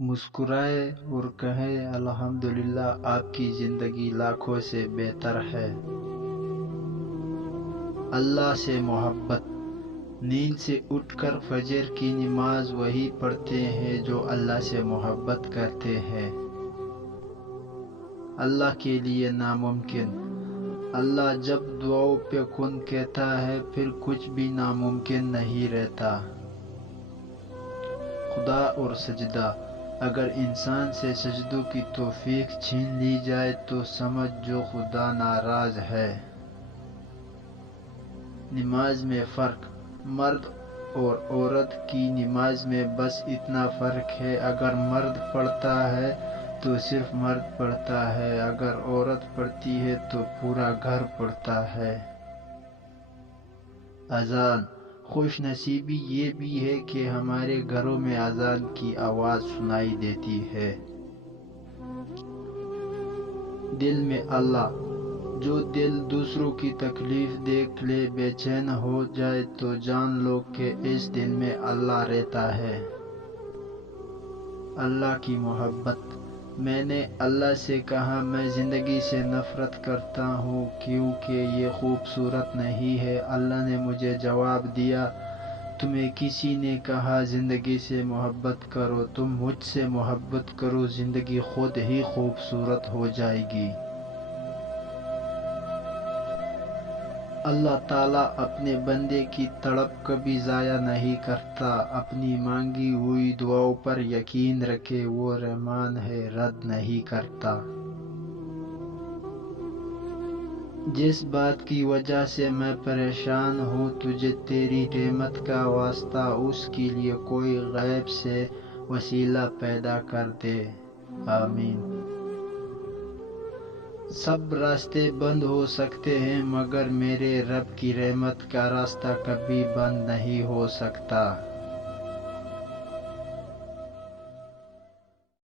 مسکرائے اور کہے الحمدللہ آپ کی زندگی لاکھوں سے بہتر ہے۔ اللہ سے محبت۔ نیند سے اٹھ کر فجر کی نماز وہی پڑھتے ہیں جو اللہ سے محبت کرتے ہیں۔ اللہ کے لیے ناممکن۔ اللہ جب دعاؤں پہ کن کہتا ہے پھر کچھ بھی ناممکن نہیں رہتا۔ خدا اور سجدہ۔ اگر انسان سے سجدوں کی توفیق چھین لی جائے تو سمجھ جو خدا ناراض ہے۔ نماز میں فرق۔ مرد اور عورت کی نماز میں بس اتنا فرق ہے، اگر مرد پڑھتا ہے تو صرف مرد پڑھتا ہے، اگر عورت پڑھتی ہے تو پورا گھر پڑھتا ہے۔ اذان۔ خوش نصیبی یہ بھی ہے کہ ہمارے گھروں میں اذان کی آواز سنائی دیتی ہے۔ دل میں اللہ۔ جو دل دوسروں کی تکلیف دیکھ لے بے چین ہو جائے تو جان لو کہ اس دل میں اللہ رہتا ہے۔ اللہ کی محبت۔ میں نے اللہ سے کہا میں زندگی سے نفرت کرتا ہوں کیونکہ یہ خوبصورت نہیں ہے۔ اللہ نے مجھے جواب دیا، تمہیں کسی نے کہا زندگی سے محبت کرو؟ تم مجھ سے محبت کرو، زندگی خود ہی خوبصورت ہو جائے گی۔ اللہ تعالیٰ اپنے بندے کی تڑپ کبھی ضائع نہیں کرتا۔ اپنی مانگی ہوئی دعاؤں پر یقین رکھے، وہ رحمان ہے، رد نہیں کرتا۔ جس بات کی وجہ سے میں پریشان ہوں تجھے تیری رحمت کا واسطہ اس کے لیے کوئی غیب سے وسیلہ پیدا کر دے۔ آمین۔ سب راستے بند ہو سکتے ہیں مگر میرے رب کی رحمت کا راستہ کبھی بند نہیں ہو سکتا۔